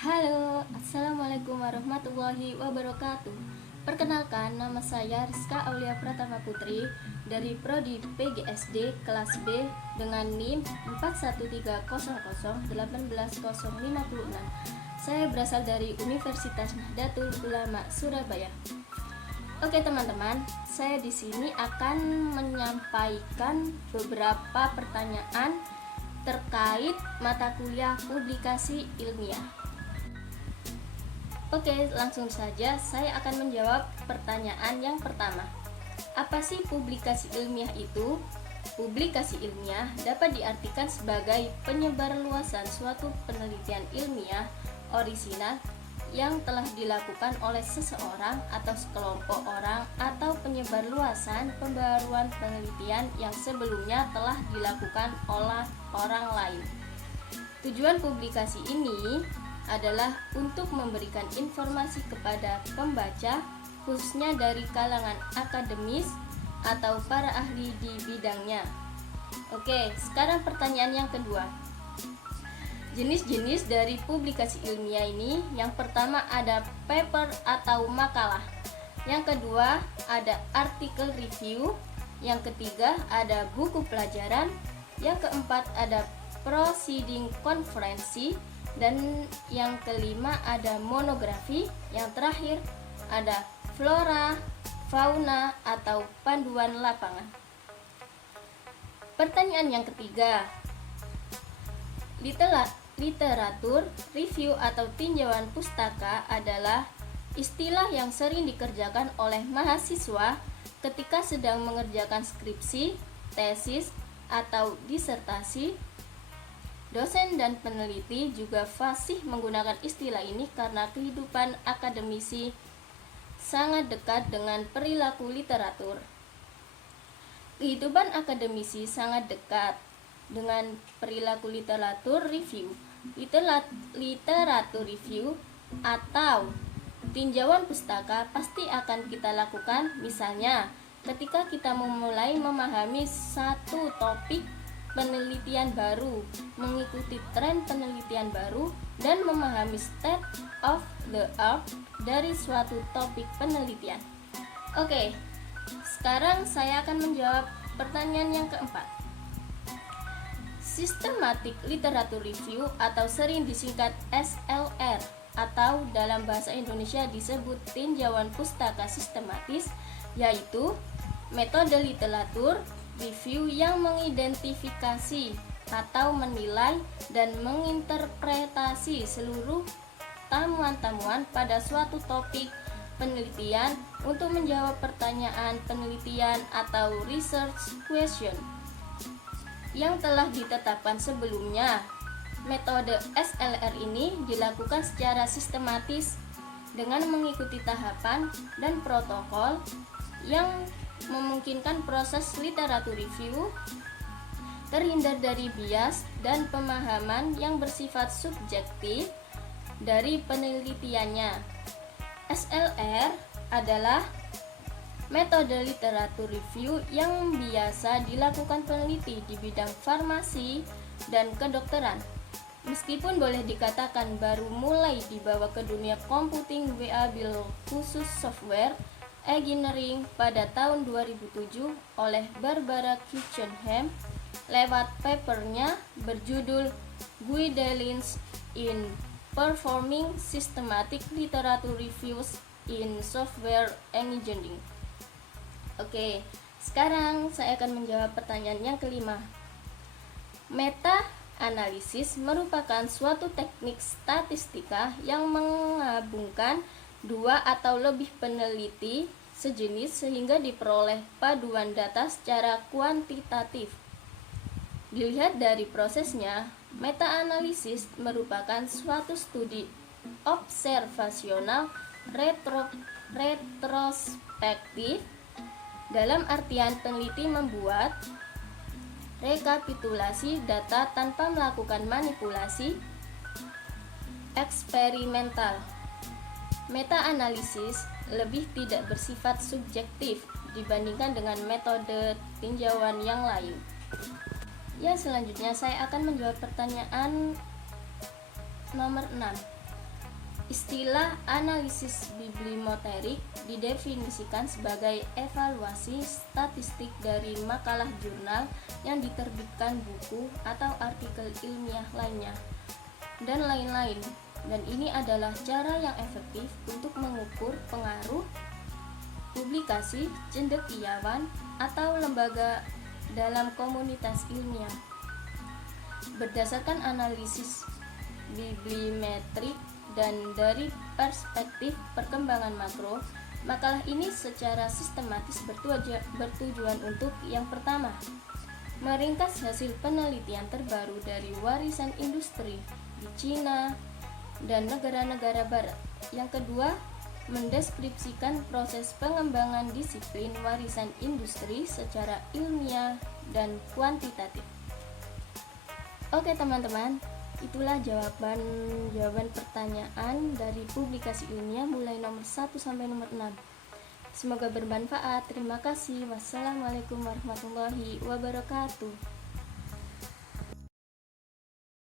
Halo, Assalamualaikum warahmatullahi wabarakatuh. Perkenalkan, nama saya Rizka Aulia Pratama Putri dari Prodi PGSD kelas B dengan NIM 4130018056. Saya berasal dari Universitas Nahdlatul Ulama Surabaya. Oke teman-teman, saya di sini akan menyampaikan beberapa pertanyaan terkait mata kuliah publikasi ilmiah. Oke, langsung saja saya akan menjawab pertanyaan yang pertama. Apa sih publikasi ilmiah itu? Publikasi ilmiah dapat diartikan sebagai penyebarluasan suatu penelitian ilmiah orisinal yang telah dilakukan oleh seseorang atau sekelompok orang atau penyebarluasan pembaruan penelitian yang sebelumnya telah dilakukan oleh orang lain. Tujuan publikasi ini adalah untuk memberikan informasi kepada pembaca, khususnya dari kalangan akademis atau para ahli di bidangnya. Oke, sekarang pertanyaan yang kedua. Jenis-jenis dari publikasi ilmiah ini, yang pertama ada paper atau makalah, yang kedua ada artikel review, yang ketiga ada buku pelajaran, yang keempat ada proceeding konferensi, dan yang kelima ada monografi, yang terakhir ada flora, fauna, atau panduan lapangan. Pertanyaan yang ketiga, literatur review atau tinjauan pustaka adalah istilah yang sering dikerjakan oleh mahasiswa ketika sedang mengerjakan skripsi, tesis, atau disertasi. Dosen dan peneliti juga fasih menggunakan istilah ini karena kehidupan akademisi sangat dekat dengan perilaku literatur. Kehidupan akademisi sangat dekat dengan perilaku literatur review. Literatur review atau tinjauan pustaka pasti akan kita lakukan, misalnya ketika kita memulai memahami satu topik penelitian baru, mengikuti tren penelitian baru, dan memahami state of the art dari suatu topik penelitian. Oke, sekarang saya akan menjawab pertanyaan yang keempat. Systematic Literature Review atau sering disingkat SLR atau dalam bahasa Indonesia disebut tinjauan pustaka sistematis, yaitu metode literatur review yang mengidentifikasi atau menilai dan menginterpretasi seluruh temuan-temuan pada suatu topik penelitian untuk menjawab pertanyaan penelitian atau research question yang telah ditetapkan sebelumnya. Metode SLR ini dilakukan secara sistematis dengan mengikuti tahapan dan protokol yang memungkinkan proses literatur review terhindar dari bias dan pemahaman yang bersifat subjektif dari penelitiannya. SLR adalah metode literatur review yang biasa dilakukan peneliti di bidang farmasi dan kedokteran. Meskipun boleh dikatakan baru mulai dibawa ke dunia computing bil khusus software engineering pada tahun 2007 oleh Barbara Kitchenham lewat papernya berjudul Guidelines in Performing Systematic Literature Reviews in Software Engineering. Oke, sekarang saya akan menjawab pertanyaan yang kelima. Meta-analisis merupakan suatu teknik statistika yang menggabungkan dua atau lebih peneliti sejenis sehingga diperoleh paduan data secara kuantitatif. Dilihat dari prosesnya, meta-analisis merupakan suatu studi observasional retrospektif, dalam artian peneliti membuat rekapitulasi data tanpa melakukan manipulasi eksperimental. Meta-analisis lebih tidak bersifat subjektif dibandingkan dengan metode tinjauan yang lain. Ya, selanjutnya saya akan menjawab pertanyaan nomor 6. Istilah analisis bibliometrik didefinisikan sebagai evaluasi statistik dari makalah jurnal yang diterbitkan buku atau artikel ilmiah lainnya, dan lain-lain. Dan ini adalah cara yang efektif untuk mengukur pengaruh publikasi cendekiawan atau lembaga dalam komunitas ilmiah. Berdasarkan analisis bibliometrik dan dari perspektif perkembangan makro, makalah ini secara sistematis bertujuan untuk yang pertama, meringkas hasil penelitian terbaru dari warisan industri di Cina dan negara-negara barat. Yang kedua, mendeskripsikan proses pengembangan disiplin warisan industri secara ilmiah dan kuantitatif. Oke teman-teman, itulah jawaban pertanyaan dari publikasi ilmiah mulai nomor 1 sampai nomor 6. Semoga bermanfaat. Terima kasih. Wassalamualaikum warahmatullahi wabarakatuh.